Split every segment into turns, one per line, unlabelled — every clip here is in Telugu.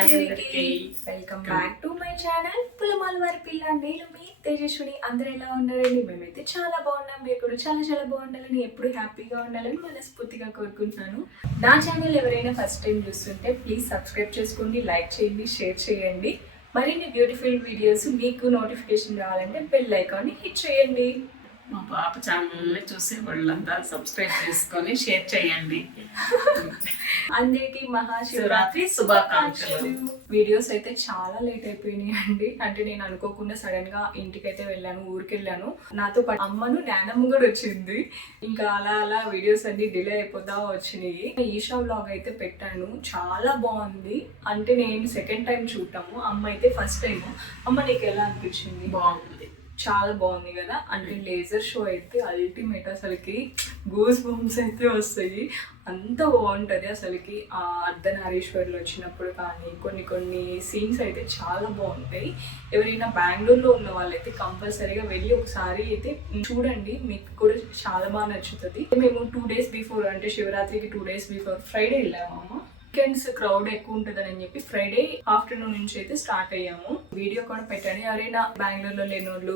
Welcome back to my channel పులమాల వారి పిల్ల నేను మీ తేజస్విని. అందరూ ఎలా ఉన్నారండి? మేమైతే చాలా బాగున్నాం. మీరు కూడా చాలా చాలా బాగుండాలని ఎప్పుడు హ్యాపీగా ఉండాలని మనస్ఫూర్తిగా కోరుకుంటున్నాను. నా ఛానల్ ఎవరైనా ఫస్ట్ టైం చూస్తుంటే ప్లీజ్ సబ్స్క్రైబ్ చేసుకోండి లైక్ చేయండి షేర్ చేయండి. మరిన్ని బ్యూటిఫుల్ వీడియోస్ మీకు నోటిఫికేషన్ రావాలంటే బెల్ ఐకాన్ని హిట్ చేయండి.
మా పాప ఛానల్ని చూసి వాళ్ళంతా సబ్స్క్రైబ్ చేసుకొని షేర్ చేయండి.
అందరికీ మహాశివరాత్రి. శుభాకాంక్షలు. వీడియోస్ అయితే చాలా లేట్ అయిపోయినాయి అండి అంటే నేను అనుకోకుండా సడన్గా ఇంటికైతే వెళ్ళాను ఊరికి వెళ్ళాను నాతో పాటు అమ్మను నానమ్మ కూడా వచ్చింది. ఇంకా అలా అలా వీడియోస్ అన్ని డిలే అయిపోతా వచ్చినాయి. ఈషా వ్లాగ్ అయితే పెట్టాను. చాలా బాగుంది. అంటే నేను సెకండ్ టైం చూడటము. అమ్మ అయితే ఫస్ట్ టైం అమ్మ నీకు ఎలా అనిపించింది?
బాగుంది.
చాలా బాగుంది కదా? అంటే లేజర్ షో అయితే అల్టిమేట్ అసలుకి గూస్ బంప్స్ అయితే వస్తాయి. అంత బాగుంటుంది అసలుకి. ఆ అర్ధనారీశ్వర్లు వచ్చినప్పుడు కానీ కొన్ని కొన్ని సీన్స్ అయితే చాలా బాగుంటాయి. ఎవరైనా బెంగళూరులో ఉన్న వాళ్ళైతే కంపల్సరీగా వెళ్ళి ఒకసారి అయితే చూడండి. మీకు కూడా చాలా బాగా నచ్చుతుంది. మేము టూ డేస్ బిఫోర్ అంటే శివరాత్రికి టూ డేస్ బిఫోర్ ఫ్రైడే వెళ్ళామమ్మ వీకెండ్స్ క్రౌడ్ ఎక్కువ ఉంటుందని చెప్పి ఫ్రైడే ఆఫ్టర్నూన్ నుంచి అయితే స్టార్ట్ అయ్యాము. వీడియో కూడా పెట్టాను. ఎవరైనా బెంగళూరులో లేని వాళ్ళు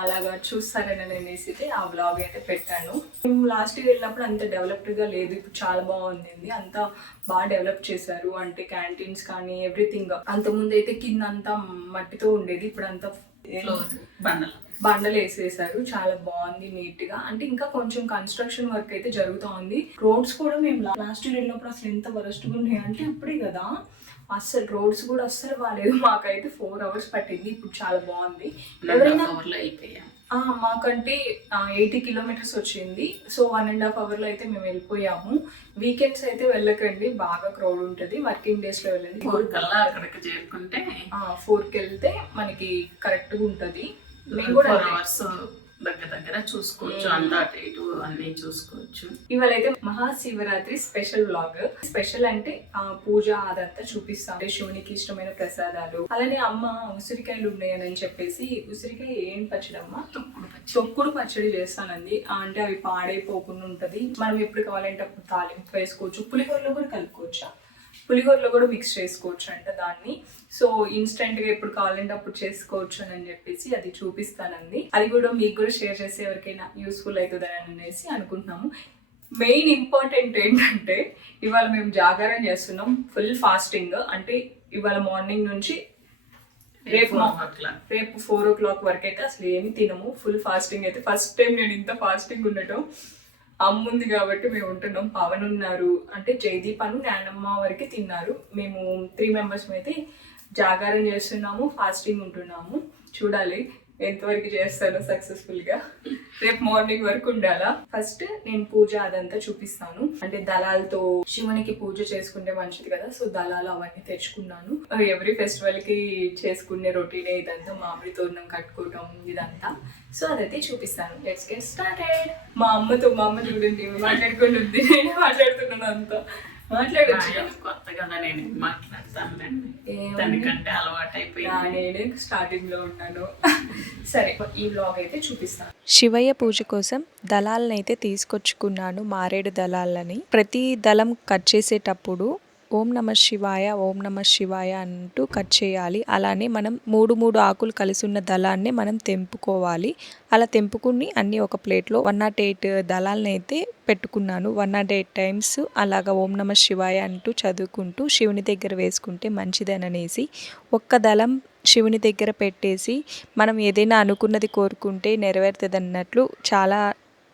అలాగా చూస్తారని అనేసి అయితే ఆ బ్లాగ్ అయితే పెట్టాను. మేము లాస్ట్ ఇయర్ వెళ్ళినప్పుడు అంత డెవలప్డ్గా లేదు. ఇప్పుడు చాలా బాగుంది. అంతా బాగా డెవలప్ చేశారు. అంటే క్యాంటీన్స్ కానీ ఎవ్రీథింగ్ అంతకుముందు ముందు అయితే కింద అంతా మట్టితో ఉండేది. ఇప్పుడు అంతా
బండలు
బండలు వేసేసారు. చాలా బాగుంది నీట్గా అంటే ఇంకా కొంచెం కన్స్ట్రక్షన్ వర్క్ అయితే జరుగుతా ఉంది. రోడ్స్ కూడా మేము లాస్ట్ ఇయర్ వెళ్ళినప్పుడు అసలు ఎంత వరస్ట్ ఉన్నాయి అంటే అప్పుడే కదా. అస్సలు రోడ్స్ కూడా అస్సలు బాగాలేదు మాకైతే ఫోర్ అవర్స్ పట్టింది. ఇప్పుడు చాలా బాగుంది. ఎవరైనా మాకంటే ఎయిటీ కిలోమీటర్స్ వచ్చింది. సో వన్ అండ్ హాఫ్ అవర్లో అయితే మేము వెళ్ళిపోయాము. వీకెండ్స్ అయితే వెళ్ళకండి. బాగా క్రౌడ్ ఉంటుంది. వర్కింగ్ డేస్లో వెళ్ళండి.
ఫోర్ కల్లా అక్కడికి చేరుకుంటే
ఫోర్కి వెళ్తే మనకి కరెక్ట్గా ఉంటది.
ఫోర్
అంతే.
అవర్స్ దగ్గర దగ్గర చూసుకోవచ్చు అంతా అటు ఇటు అన్ని చూసుకోవచ్చు.
ఇవాళ అయితే మహాశివరాత్రి స్పెషల్ వ్లాగ్ స్పెషల్ అంటే ఆ పూజ అదంతా చూపిస్తాం. శివునికి ఇష్టమైన ప్రసాదాలు. అలానే అమ్మ ఉసిరికాయలు ఉన్నాయని చెప్పేసి ఉసిరికాయ ఏం పచ్చడమ్మ?
తొక్కుడు పచ్చి
తొక్కుడు పచ్చడి చేస్తానండి. అంటే అవి పాడైపోకుండా ఉంటది. మనం ఎప్పుడు కావాలంటే అప్పుడు తాలింపు వేసుకోవచ్చు. పులిహోరలో కూడా కలుపుకోవచ్చా? పులిహోరలో కూడా మిక్స్ చేసుకోవచ్చు అంట దాన్ని. సో ఇన్స్టెంట్గా ఎప్పుడు కావాలంటే అప్పుడు చేసుకోవచ్చు అని చెప్పేసి అది చూపిస్తానండి అది కూడా మీకు కూడా షేర్ చేస్తే ఎవరికైనా యూస్ఫుల్ అవుతుందని అనేసి అనుకుంటున్నాము. మెయిన్ ఇంపార్టెంట్ ఏంటంటే ఇవాళ మేము జాగారం చేస్తున్నాం ఫుల్ ఫాస్టింగ్ అంటే ఇవాళ మార్నింగ్ నుంచి రేపు రేపు ఫోర్ ఓ క్లాక్ వరకు అయితే అసలు ఏమి తినము. ఫుల్ ఫాస్టింగ్ అయితే ఫస్ట్ టైం నేను ఇంత ఫాస్టింగ్ ఉండటం. అమ్ముంది కాబట్టి మేము ఉంటున్నాం. పవన్ ఉన్నారు. అంటే జయదీప్ అను నానమ్మ వరకు తిన్నారు. మేము త్రీ మెంబర్స్ అయితే జాగారం చేస్తున్నాము ఫాస్టింగ్ ఉంటున్నాము. చూడాలి. ఎంతవరకు చేస్తానో సక్సెస్ఫుల్గా రేపు మార్నింగ్ వరకు ఉండాలా? ఫస్ట్ నేను పూజ అదంతా చూపిస్తాను. అంటే దళాలతో శివునికి పూజ చేసుకుంటే మంచిది కదా సో దళాలు అవన్నీ తెచ్చుకున్నాను. ఎవ్రీ ఫెస్టివల్కి చేసుకునే రొటీన్ ఇదంతా మామిడి తోరణం కట్టుకోవటం ఇదంతా. సో అదైతే చూపిస్తాను. లెట్స్ గెట్ స్టార్టెడ్ మా అమ్మతో మా అమ్మ చూడండి మాట్లాడుకుంటుంది ఉంది. నేను మాట్లాడుతున్నాను అంతా. స్టార్టింగ్లో ఉన్నాను. సరే ఈ బ్లాగ్ అయితే చూపిస్తాను
శివయ్య పూజ కోసం దళాలనైతే తీసుకొచ్చుకున్నాను మారేడు దళాలని. ప్రతి దళం కట్ చేసేటప్పుడు ఓం నమ శివాయ ఓం నమ శివాయ అంటూ కట్ చేయాలి. అలానే మనం మూడు మూడు ఆకులు కలిసి ఉన్న దళాన్ని మనం తెంపుకోవాలి. అలా తెంపుకుని అన్ని ఒక ప్లేట్లో వన్ నాట్ ఎయిట్ దళాలను అయితే పెట్టుకున్నాను. వన్ నాట్ ఎయిట్ టైమ్స్ అలాగా ఓం నమ శివాయ అంటూ చదువుకుంటూ శివుని దగ్గర వేసుకుంటే మంచిదని అనేసి ఒక్క దళం శివుని దగ్గర పెట్టేసి మనం ఏదైనా అనుకున్నది కోరుకుంటే నెరవేరుతుంది అన్నట్లు చాలా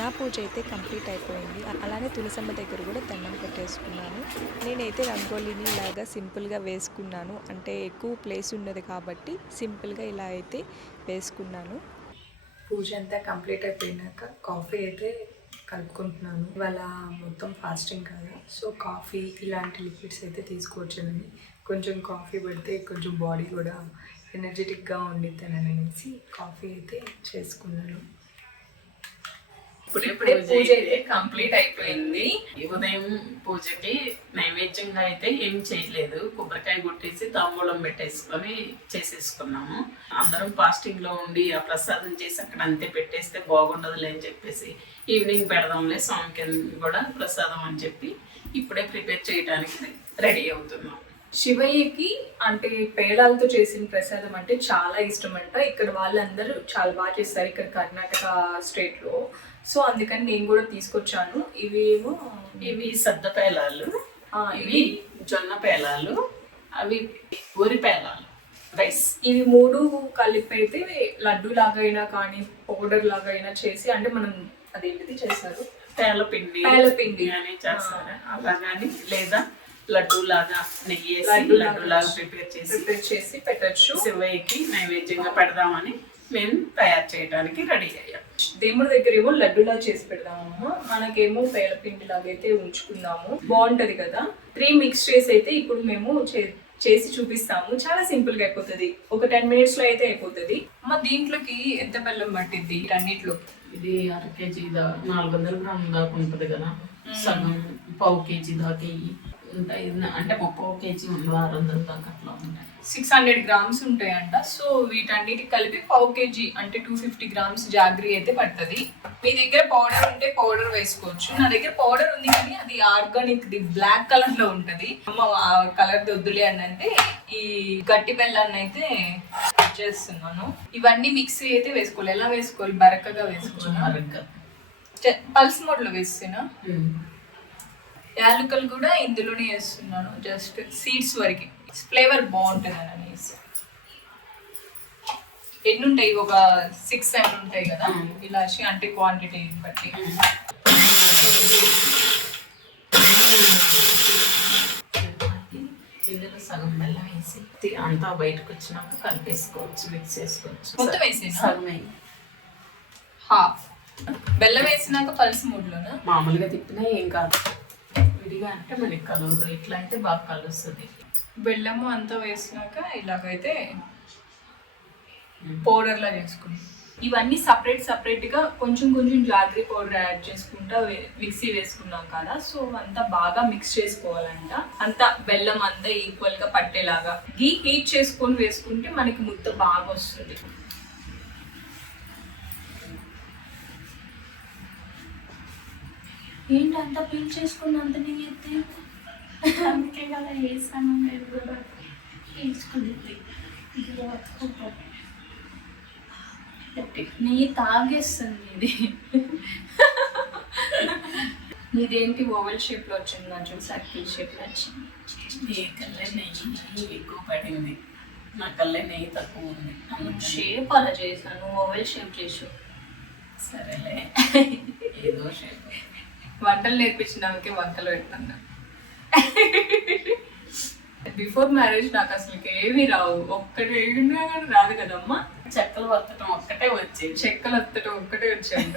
నా పూజ అయితే కంప్లీట్ అయిపోయింది. అలానే తులసమ్మ దగ్గర కూడా దండం పెట్టేసుకున్నాను. నేనైతే రంగోలీని ఇలాగా సింపుల్గా వేసుకున్నాను. అంటే ఎక్కువ ప్లేస్ ఉన్నది కాబట్టి సింపుల్గా ఇలా అయితే వేసుకున్నాను.
పూజ అంతా కంప్లీట్ అయిపోయినాక కాఫీ అయితే కలుపుకుంటున్నాను. ఇవాళ మొత్తం ఫాస్టింగ్ కదా. సో కాఫీ ఇలాంటి లిక్విడ్స్ అయితే తీసుకోవచ్చునని కొంచెం కాఫీ పెడితే కొంచెం బాడీ కూడా ఎనర్జెటిక్గా ఉండిద్దని అనేసి కాఫీ అయితే చేసుకున్నాను.
ఇప్పుడే
ఇప్పుడే
పూజ అయితే కంప్లీట్ అయిపోయింది. ఈ ఉదయం పూజకి నైవేద్యంగా అయితే ఏం చేయలేదు. కొబ్బరికాయ కొట్టేసి తాంబూలం పెట్టేసుకొని చేసేసుకున్నాము. అందరం ఫాస్టింగ్లో ఉండి ఆ ప్రసాదం చేసి అక్కడ అంతే పెట్టేస్తే బాగుండదులే అని చెప్పేసి ఈవినింగ్ పెడదాంలే స్వామికి కూడా ప్రసాదం అని చెప్పి ఇప్పుడే ప్రిపేర్ చేయడానికి రెడీ అవుతున్నాం.
శివయ్యకి అంటే పేలాలతో చేసిన ప్రసాదం అంటే చాలా ఇష్టం అంట ఇక్కడ వాళ్ళందరూ చాలా బాగా చేస్తారు ఇక్కడ కర్ణాటక స్టేట్లో. సో అందుకని నేను కూడా తీసుకొచ్చాను. ఇవి ఏమో
ఇవి సద్ద పేలాలు.
ఆ,
ఇవి జొన్న పేలాలు. అవి వరి పేలాలు. రైస్.
ఇవి మూడు కలిపి అయితే లడ్డు లాగైనా కానీ పౌడర్ లాగైనా చేసి అంటే మనం అదేంటిది చేశారు
పేలపిండి
పేలపిండి.
అని చేస్తారు. అలా కానీ లేదా లడ్డు లాగా నెయ్యి
లడ్డు
లాగా ప్రిపేర్ చేసి
ప్రిపేర్ చేసి పెట్టచ్చు.
శివయ్యకి నైవేద్యంగా పెడదామని మేము తయారు చేయడానికి రెడీ అయ్యాం.
దేవుడి దగ్గర ఏమో లడ్డులా చేసి పెడదాము మనకేమో పేలపిండి లాగైతే ఉంచుకుందాము. బాగుంటది కదా. త్రీ మిక్స్ చేసి అయితే ఇప్పుడు మేము చే- చేసి చూపిస్తాము. చాలా సింపుల్గా అయిపోతుంది. ఒక టెన్ మినిట్స్లో అయితే అయిపోతుంది. అమ్మ దీంట్లోకి ఎంత బెల్లం పట్టిద్ది? అన్నిట్లో
ఇది అర కేజీ దా నాలుగు వందల గ్రాముల దాకా ఉంటుంది కదా. సగం పావు కేజీ దాకా ఉంటాయి అంటే ముప్పై కేజీ. ఉంది ఆరు వందల దాకా అట్లా ఉంటాయి
సిక్స్ హండ్రెడ్ గ్రామ్స్ ఉంటాయంట. సో వీటన్నిటికి కలిపి పావు కేజీ అంటే టూ ఫిఫ్టీ గ్రామ్స్ జాగ్రీ అయితే పడుతుంది. మీ దగ్గర పౌడర్ ఉంటే పౌడర్ వేసుకోవచ్చు. నా దగ్గర పౌడర్ ఉంది కానీ అది ఆర్గానిక్ ది బ్లాక్ కలర్లో ఉంటది. అమ్మ ఆ కలర్ వద్దులే అని అంటే ఈ గట్టి బెల్లాన్ని అయితే చేస్తున్నాను. ఇవన్నీ మిక్సీ అయితే వేసుకోవాలి. ఎలా వేసుకోవాలి? బరకగా వేసుకోవాలి? పల్స్ మోడ్లో వేస్తేనా యాలకులు కూడా ఇందులోనే వేస్తున్నాను. జస్ట్ సీడ్స్ వరకు. ఫ్లేవర్ బాగుంటుంది అని అనేసి ఎన్ని ఉంటాయి ఒక సిక్స్ సెవెన్ ఉంటాయి కదా? ఇలాచి అంటే క్వాంటిటీ బట్టి.
ఇందులో సగం బెల్లం వేసి అంతా బయటకు వచ్చినాక కలిపేసుకోవచ్చు మిక్స్ చేసుకోవచ్చు.
మొత్తం వేసేనా?
సగం వేయి.
హాఫ్ బెల్లం వేసినాక పల్స్ మూడ్లోనా?
మామూలుగా తిప్పినా ఏం కాదు. విడిగా అంటే మనకి కలవదు. ఇట్లా అయితే బాగా కలుస్తుంది.
బెల్లము అంతా వేసినాక ఇలాగైతే పౌడర్ లా చేసుకున్నాం ఇవన్నీ సపరేట్ సపరేట్గా కొంచెం కొంచెం జాగ్రీ పౌడర్ యాడ్ చేసుకుంటా మిక్సీ వేసుకున్నాం కదా. సో అంతా బాగా మిక్స్ చేసుకోవాలంట. అంతా బెల్లం అంతా ఈక్వల్గా పట్టేలాగా. గీ హీట్ చేసుకొని వేసుకుంటే మనకి ముద్ద బాగా వస్తుంది.
ఏంటి అంత పీల్ చేసుకున్నంత నేను ఎత్తే? అందుకే కదా వేసాను నేను కూడా పట్టుకోకపోతే. నెయ్యి తాగేస్తుంది ఇది.
ఇదేంటి ఓవెల్ షేప్లో వచ్చింది? నా చూసి సర్కిల్ షేప్లో వచ్చింది.
నీ కల్లే నెయ్యి ఎక్కువ పడింది. నా కల్లే నెయ్యి తక్కువ ఉంది.
షేప్ అలా చేశాను ఓవెల్ షేప్ చేసు
సరేలే. ఏదో షేప్.
వంటలు నేర్పించినాకే వంటలు పెట్టినా బిఫోర్ మ్యారేజ్ నాకు అసలు ఏమీ రావు. ఒక్కటి వేయకుండా కానీ రాదు కదమ్మా.
చెక్కలు వత్తటం ఒక్కటే వచ్చేది.
చెక్కలు వత్తటం ఒక్కటే వచ్చాయంట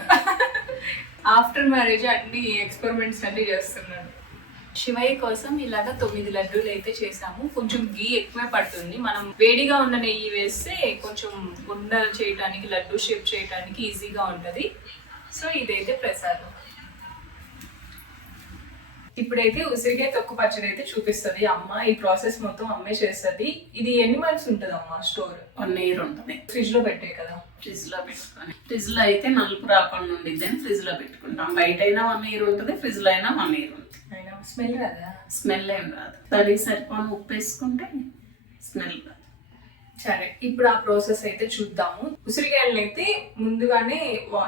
ఆఫ్టర్ మ్యారేజ్ అన్ని ఎక్స్పెరిమెంట్స్ అన్ని చేస్తున్నాను. శివయ్య కోసం ఇలాగ తొమ్మిది లడ్డూలు అయితే చేసాము. కొంచెం గీ ఎక్కువే పడుతుంది. మనం వేడిగా ఉన్న నెయ్యి వేస్తే కొంచెం ఉండలు చేయడానికి లడ్డు షేప్ చేయడానికి ఈజీగా ఉంటది. సో ఇదైతే ప్రసాదం. ఇప్పుడైతే ఉసిరికాయ తొక్కు పచ్చడి అయితే చూపిస్తుంది. అమ్మ ఈ ప్రాసెస్ మొత్తం అమ్మే చేస్తుంది. ఇది ఎన్ని మంత్స్ ఉంటుంది అమ్మ స్టోర్?
వన్ ఇయర్ ఉంటుంది.
ఫ్రిడ్జ్లో పెట్టే కదా.
ఫ్రిడ్జ్లో పెట్టుకొని. ఫ్రిడ్జ్లో అయితే నలుపు రాకుండా ఉండిద్ది అని ఫ్రిడ్జ్లో పెట్టుకుంటాం. బయట అయినా వన్ ఇయర్ ఉంటుంది ఫ్రిడ్జ్లో అయినా వన్ ఇయర్ ఉంటుంది.
అయినా స్మెల్ రాదా?
స్మెల్ ఏం రాదు. దానికి సరిపోని ఉప్పు వేసుకుంటే స్మెల్ రాదు.
సరే ఇప్పుడు ఆ ప్రాసెస్ అయితే చూద్దాము. ఉసిరికాయలను అయితే ముందుగానే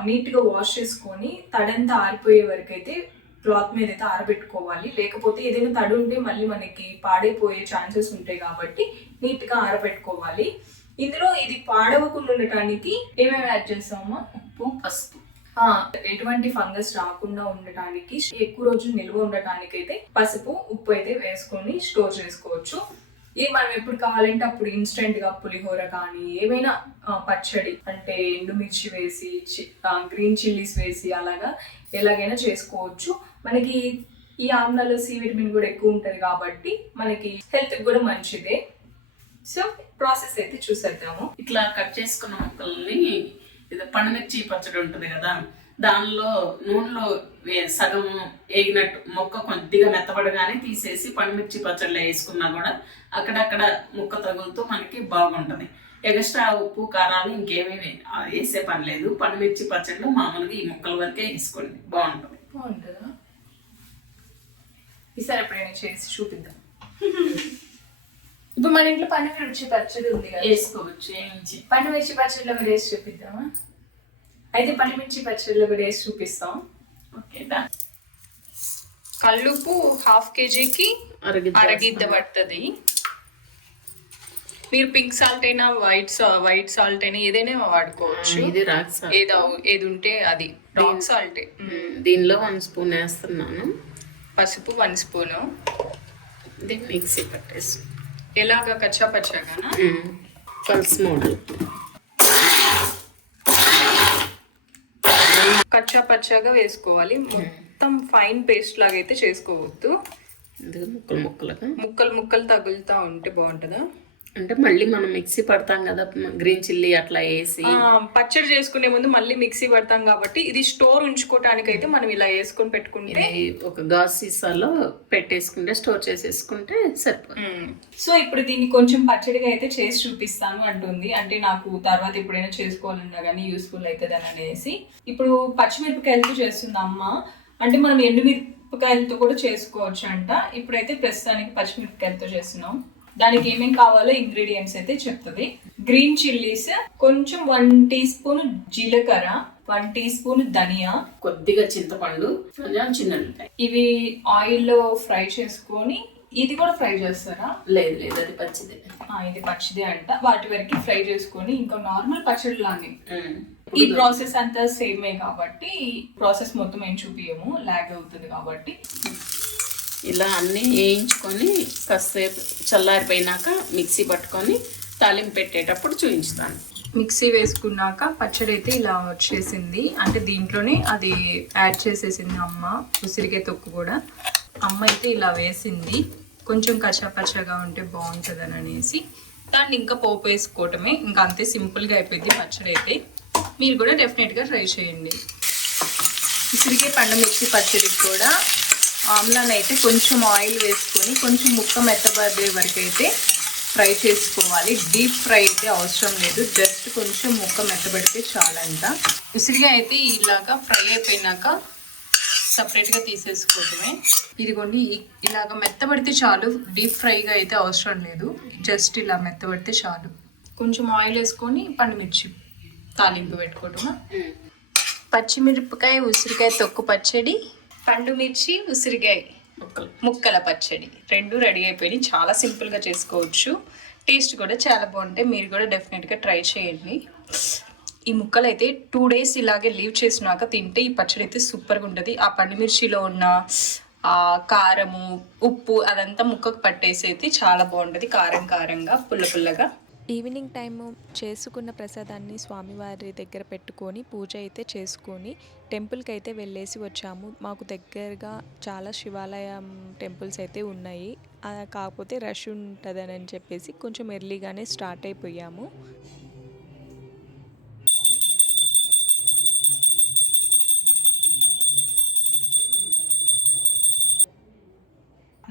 నీట్గా వాష్ చేసుకొని తడంతా ఆరిపోయే వరకు అయితే క్లాత్ మీద అయితే ఆరబెట్టుకోవాలి. లేకపోతే ఏదైనా తడి ఉంటే మళ్ళీ మనకి పాడైపోయే ఛాన్సెస్ ఉంటాయి కాబట్టి నీట్గా ఆరబెట్టుకోవాలి. ఇందులో ఇది పాడవకుండా ఉండటానికి ఏమేమి యాడ్ చేస్తామమ్మా?
ఉప్పు పసుపు.
ఎటువంటి ఫంగస్ రాకుండా ఉండటానికి ఎక్కువ రోజులు నిల్వ ఉండటానికి అయితే పసుపు ఉప్పు అయితే వేసుకొని స్టోర్ చేసుకోవచ్చు. ఇది మనం ఎప్పుడు కావాలంటే అప్పుడు ఇన్స్టెంట్గా పులిహోర కానీ ఏమైనా పచ్చడి అంటే ఎండుమిర్చి వేసి గ్రీన్ చిల్లీస్ వేసి అలాగా ఎలాగైనా చేసుకోవచ్చు. మనకి ఈ ఆమ్లాలో సి విటమిన్ కూడా ఎక్కువ ఉంటుంది కాబట్టి మనకి హెల్త్ కూడా మంచిదే. సో ప్రాసెస్ అయితే చూసేద్దాము.
ఇట్లా కట్ చేసుకున్న ముక్కల్ని ఇది పండుమిర్చి పచ్చడి ఉంటుంది కదా దానిలో నూనెలో సగం వేగినట్టు మొక్క కొద్దిగా మెత్తబడగానే తీసేసి పండుమిర్చి పచ్చడిలో వేసుకున్నా కూడా అక్కడక్కడ ముక్క తగులుతూ మనకి బాగుంటుంది. ఎక్స్ట్రా ఉప్పు కారాలు ఇంకేమీ వేసే పని లేదు. పండుమిర్చి పచ్చడిలో మామూలుగా ఈ ముక్కల వరకే వేసుకోండి. బాగుంటుంది.
బాగుంటుందా? ఈసారి ఎప్పుడైనా చేసి చూపిద్దాం. ఇప్పుడు మన ఇంట్లో పండు మిర్చి పచ్చడి ఉంది కదా.
వేసుకోవచ్చు వేయించి
పండు మిర్చి పచ్చడిలో కూడా వేసి చూపిద్దామా? అయితే పండు మిర్చి పచ్చడిలో కూడా వేసి చూపిస్తాం.
ఓకే దా
కల్లుపు హాఫ్ కేజీకి
అరగిద్ద
అరగిద్ద పడుతుంది. మీరు పింక్ సాల్ట్ అయినా వైట్ వైట్ సాల్ట్ అయినా ఏదైనా వాడుకోవచ్చు.
ఇది రాక్
ఏదో ఏది ఉంటే అది. Rock salt.
దీనిలో వన్ స్పూన్ వేస్తున్నాను.
పసుపు వన్ స్పూను.
దీన్ని మిక్సీ పట్టేసి.
ఎలాగా కచ్చా పచ్చాగానా
పల్స్
కచ్చా పచ్చాగా వేసుకోవాలి. మొత్తం ఫైన్ పేస్ట్ లాగా అయితే చేసుకోవద్దు
ముక్కలు ముక్కలుగా.
ముక్కలు ముక్కలు తగులుతా ఉంటే బాగుంటుందా?
అంటే మళ్ళీ మనం మిక్సీ పడతాం కదా గ్రీన్ చిల్లీ అట్లా వేసి.
పచ్చడి చేసుకునే ముందు మళ్ళీ మిక్సీ పడతాం కాబట్టి ఇది స్టోర్ ఉంచుకోవటానికి అయితే మనం ఇలా వేసుకొని పెట్టుకుంటే
ఒక గాజు సీసాలో పెట్టేసుకుంటే స్టోర్ చేసేసుకుంటే సరిపోతుంది.
సో ఇప్పుడు దీన్ని కొంచెం పచ్చడిగా అయితే చేసి చూపిస్తాను అంటుంది. అంటే నాకు తర్వాత ఎప్పుడైనా చేసుకోవాలన్నా కానీ యూస్ఫుల్ అవుతుంది అని అనేసి. ఇప్పుడు పచ్చిమిరపకాయలతో చేస్తుంది అమ్మ. అంటే మనం ఎండుమిరపకాయలతో కూడా చేసుకోవచ్చు అంట ఇప్పుడైతే ప్రస్తుతానికి పచ్చిమిరపకాయలతో చేస్తున్నాం. దానికి ఏమేం కావాలో ఇంగ్రీడియంట్స్ అయితే చెప్తుంది. గ్రీన్ చిల్లీస్ కొంచెం వన్ టీ స్పూన్ జీలకర్ర వన్ టీ స్పూన్ ధనియా
కొద్దిగా చింతపండు కొంచెం చిన్న
ఇవి ఆయిల్లో ఫ్రై చేసుకొని ఇది కూడా ఫ్రై చేస్తారా?
లేదు లేదు అది పచ్చిది.
ఇది పచ్చిదే అంట. వాటి వరకు ఫ్రై చేసుకొని ఇంకా నార్మల్ పచ్చడి లానే. ఈ ప్రాసెస్ అంతా సేమే కాబట్టి ప్రాసెస్ మొత్తం ఏం చూపియము లాగ్ అవుతుంది కాబట్టి.
ఇలా అన్నీ వేయించుకొని కాసేపు చల్లారిపోయినాక మిక్సీ పట్టుకొని తాలింపు పెట్టేటప్పుడు చూపించుతాను
మిక్సీ వేసుకున్నాక పచ్చడి అయితే ఇలా వచ్చేసింది. అంటే దీంట్లోనే అది యాడ్ చేసేసింది అమ్మ ఉసిరికాయ తొక్కు కూడా. అమ్మ అయితే ఇలా వేసింది. కొంచెం కచ్చాపచ్చగా ఉంటే బాగుంటుందని అనేసి. దాన్ని ఇంకా పోపు వేసుకోవటమే. ఇంకా అంతే సింపుల్గా అయిపోయింది పచ్చడి అయితే. మీరు కూడా డెఫినెట్గా ట్రై చేయండి. ఉసిరికాయ మిక్సీ పచ్చడికి కూడా ఆమ్లాన్ అయితే కొంచెం ఆయిల్ వేసుకొని కొంచెం ముక్క మెత్తబడే వరకు అయితే ఫ్రై చేసుకోవాలి. డీప్ ఫ్రై అయితే అవసరం లేదు. జస్ట్ కొంచెం ముక్క మెత్తబడితే చాలంట. ఉసిరిగా అయితే ఇలాగా ఫ్రై అయిపోయినాక సపరేట్గా తీసేసుకోవటమే ఇదిగోండి ఇలాగ మెత్తబడితే చాలు. డీప్ ఫ్రైగా అయితే అవసరం లేదు. జస్ట్ ఇలా మెత్తబడితే చాలు. కొంచెం ఆయిల్ వేసుకొని పండుమిర్చి తాలింపు పెట్టుకోవటమా పచ్చిమిరపకాయ ఉసిరికాయ తొక్కు పచ్చడి పండు మిర్చి ఉసిరికాయ
ముక్కలు.
ముక్కల పచ్చడి. రెండు రెడీ అయిపోయి చాలా సింపుల్గా చేసుకోవచ్చు. టేస్ట్ కూడా చాలా బాగుంటాయి మీరు కూడా డెఫినెట్గా ట్రై చేయండి. ఈ ముక్కలు అయితే టూ డేస్ ఇలాగే లీవ్ చేసినాక తింటే ఈ పచ్చడి అయితే సూపర్గా ఉంటుంది. ఆ పండుమిర్చిలో ఉన్న ఆ కారము ఉప్పు అదంతా ముక్కకు పట్టేసి అయితే చాలా బాగుంటుంది. కారం కారంగా పుల్ల పుల్లగా.
ఈవినింగ్ టైము చేసుకున్న ప్రసాదాన్ని స్వామివారి దగ్గర పెట్టుకొని పూజ అయితే చేసుకొని టెంపుల్కి అయితే వెళ్ళేసి వచ్చాము. మాకు దగ్గరగా చాలా శివాలయం టెంపుల్స్ అయితే ఉన్నాయి. కాకపోతే రష్ ఉంటుందని చెప్పేసి కొంచెం ఎర్లీగానే స్టార్ట్ అయిపోయాము.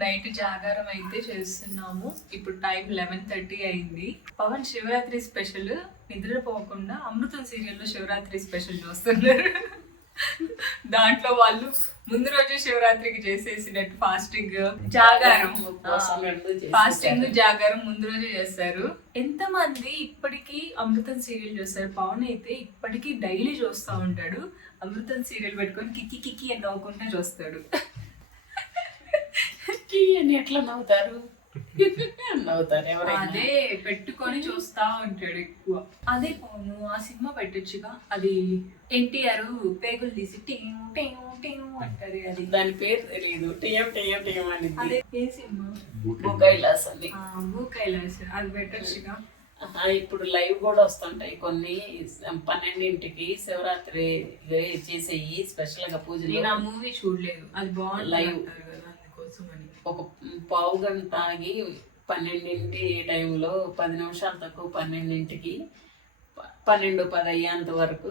నైట్ జాగారం అయితే చేస్తున్నాము. ఇప్పుడు టైం లెవెన్ థర్టీ అయింది. పవన్ శివరాత్రి స్పెషల్ నిద్రపోకుండా అమృతం సీరియల్లో శివరాత్రి స్పెషల్ చూస్తున్నారు. దాంట్లో వాళ్ళు ముందు రోజు శివరాత్రికి చేసేసినట్టు ఫాస్టింగ్ జాగారం. ఫాస్టింగ్ జాగారం ముందు రోజు చేస్తారు. ఎంత మంది ఇప్పటికీ అమృతం సీరియల్ చూస్తారు? పవన్ అయితే ఇప్పటికీ డైలీ చూస్తూ ఉంటాడు. అమృతం సీరియల్ పెట్టుకొని కిక్కి కిక్కి అని నవ్వుకుంటూ చూస్తాడు.
టీ అని ఎట్లా నవ్వుతారు? నవ్వుతారు ఎవరైనా.
అదే పెట్టుకొని చూస్తా ఉంటాడు ఎక్కువ. అదే పోను ఆ సినిమా పెట్టొచ్చుగా. అది ఎన్టీఆర్ పేగులు తీసి టింగ్ టింగ్ టింగ్ అంటది అది.
దాని పేరు తెలియదు టీఎం టీఎం టీఎం
అదే
అనేది
ఏ సినిమా?
కైలాస్ అని
ఆ, భూ కైలాస్ అది పెట్టొచ్చుగా.
ఆహా, ఇప్పుడు లైవ్ కూడా వస్తుంటాయి కొన్ని. పన్నెండింటికి శివరాత్రి చేసేయి స్పెషల్గా పూజలు.
నేను ఆ మూవీ చూడలేదు. అది బాగుంది
Live.
అంటారు కదా.
ఒక పావు గంట ఆగి పన్నెండింటి టైంలో పది నిమిషాలు తక్కువ పన్నెండింటికి పన్నెండు పది అయ్యేంత వరకు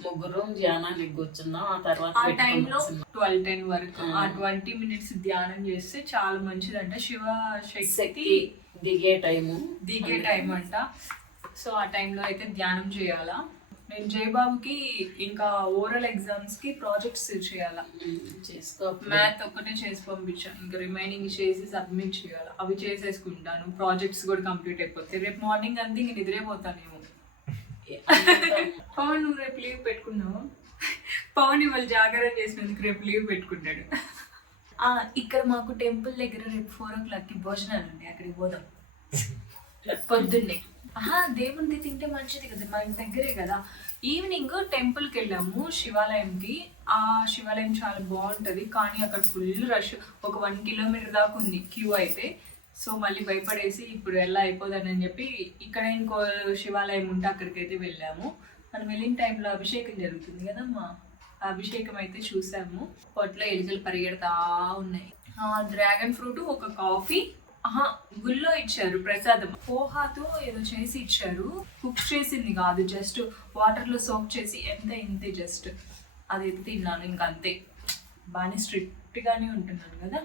ముగ్గురు ధ్యానానికి కూర్చున్నాం. ఆ తర్వాత
ఆ టైంలో. ట్వెల్వ్ టెన్ వరకు ఆ ట్వంటీ మినిట్స్ ధ్యానం చేస్తే చాలా మంచిదంట. శివ శక్తి
శక్తి దిగే టైము.
దిగే టైం అంట. సో ఆ టైంలో అయితే ధ్యానం చేయాలా? నేను జయబాబుకి ఇంకా ఓరల్ ఎగ్జామ్స్కి ప్రాజెక్ట్స్ చేయాలా?
చేసుకో.
మ్యాథ్ ఒక్కటే చేసి పంపించాను ఇంకా రిమైనింగ్ చేసి సబ్మిట్ చేయాలి. అవి చేసేసుకుంటాను. ప్రాజెక్ట్స్ కూడా కంప్లీట్ అయిపోతాయి. రేపు మార్నింగ్ అంతా ఇంక నిద్రైపోతానేమో పవన్ నువ్వు రేపు లీవ్ పెట్టుకున్నావు? పవన్ ఇవాళ జాగ్రత్త చేసినందుకు రేపు లీవ్ పెట్టుకున్నాడు. ఆ, ఇక్కడ మాకు టెంపుల్ దగ్గర రేపు ఫోర్ ఓ క్లాక్కి భోజనాలు ఉన్నాయి. అక్కడికి పోదాం. పొద్దున్నే. ఆహా దేవుడిది తింటే మంచిది కదా మా ఇంటి దగ్గరే కదా. ఈవినింగ్ టెంపుల్కి వెళ్ళాము శివాలయంకి. ఆ శివాలయం చాలా బాగుంటుంది కానీ అక్కడ ఫుల్ రష్ ఒక వన్ కిలోమీటర్ దాకా ఉంది క్యూ అయితే. సో మళ్ళీ భయపడేసి ఇప్పుడు ఎలా అయిపోదని చెప్పి ఇక్కడ ఇంకో శివాలయం ఉంటే అక్కడికి అయితే వెళ్ళాము. మనం వెళ్ళిన టైంలో అభిషేకం జరుగుతుంది కదమ్మా. అభిషేకం అయితే చూసాము. పొట్లో ఎలుకలు పరిగెడతా ఉన్నాయి. డ్రాగన్ ఫ్రూట్ ఒక కాఫీ గుళ్ళో ఇచ్చారు ప్రసాదం. పోహాతో ఏదో చేసి ఇచ్చారు. కుక్ చేసింది కాదు జస్ట్ వాటర్లో సోప్ చేసి ఎంత ఇంతే జస్ట్ అదైతే తిన్నాను ఇంకా అంతే. బాగానే స్ట్రిక్ట్ గానే ఉంటున్నాను కదా?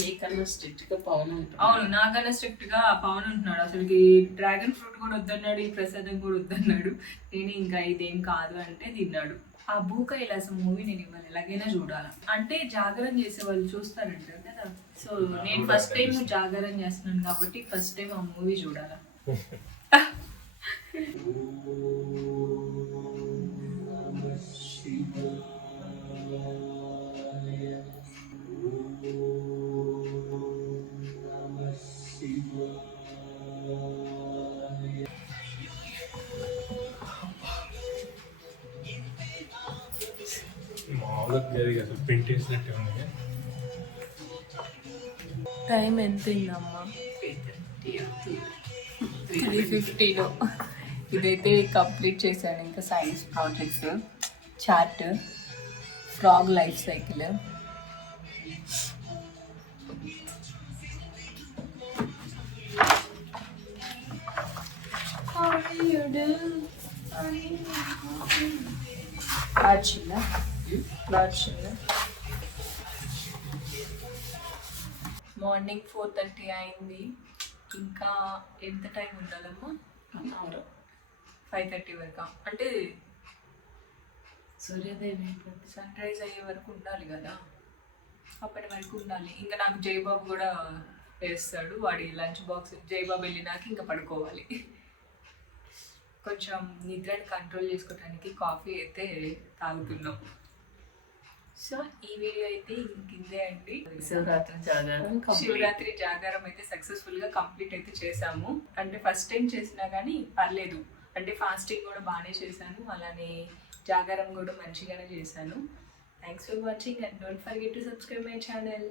ఏ కన్నా స్ట్రిక్ట్గా పవన్
అవును నాకన్నా స్ట్రిక్ట్గా పవన్ ఉంటున్నాడు. అసలుకి డ్రాగన్ ఫ్రూట్ కూడా వద్దన్నాడు ఈ ప్రసాదం కూడా వద్దన్నాడు. నేను ఇంకా ఇదేం కాదు అంటే తిన్నాడు. ఆ భూ కైలాసం మూవీ నేను ఇవాళ ఎలాగైనా చూడాలి. అంటే జాగరణ చేసే వాళ్ళు చూస్తారంటారు కదా. సో నేను ఫస్ట్ టైం జాగరణ చేస్తున్నాను కాబట్టి ఫస్ట్ టైం ఆ మూవీ చూడాలా.
మామూలుగా జరిగి అసలు ప్రింట్ వేసినట్టే ఉంది.
టైం ఎంత అయిందమ్మా? త్రీ ఫిఫ్టీలో ఇదైతే కంప్లీట్ చేశాను ఇంకా science project chart frog life cycle వచ్చిందా వచ్చిందా మార్నింగ్ ఫోర్ థర్టీ అయింది. ఇంకా ఎంత టైం ఉండాలమ్మా?
అవును.
ఫైవ్ థర్టీ వరకు. అంటే
సూర్యోదయం
సన్ రైజ్ అయ్యే వరకు ఉండాలి కదా. అప్పటి వరకు ఉండాలి. ఇంకా నాకు జయబాబు కూడా వేస్తాడు. వాడి లంచ్ బాక్స్ జయబాబు వెళ్ళినాక ఇంకా పడుకోవాలి. కొంచెం నిద్రని కంట్రోల్ చేసుకోవడానికి కాఫీ అయితే తాగుతున్నాం. సో ఈ వీడియో అయితే ఇంకిందే అండి.
శివరాత్రి జాగారం.
శివరాత్రి జాగారం అయితే సక్సెస్ఫుల్గా కంప్లీట్ అయితే చేసాము అంటే ఫస్ట్ టైం చేసినా కానీ పర్లేదు. అంటే ఫాస్టింగ్ కూడా బాగానే చేశాను. అలానే జాగారం కూడా మంచిగానే చేశాను. Thanks for watching and don't forget to subscribe my channel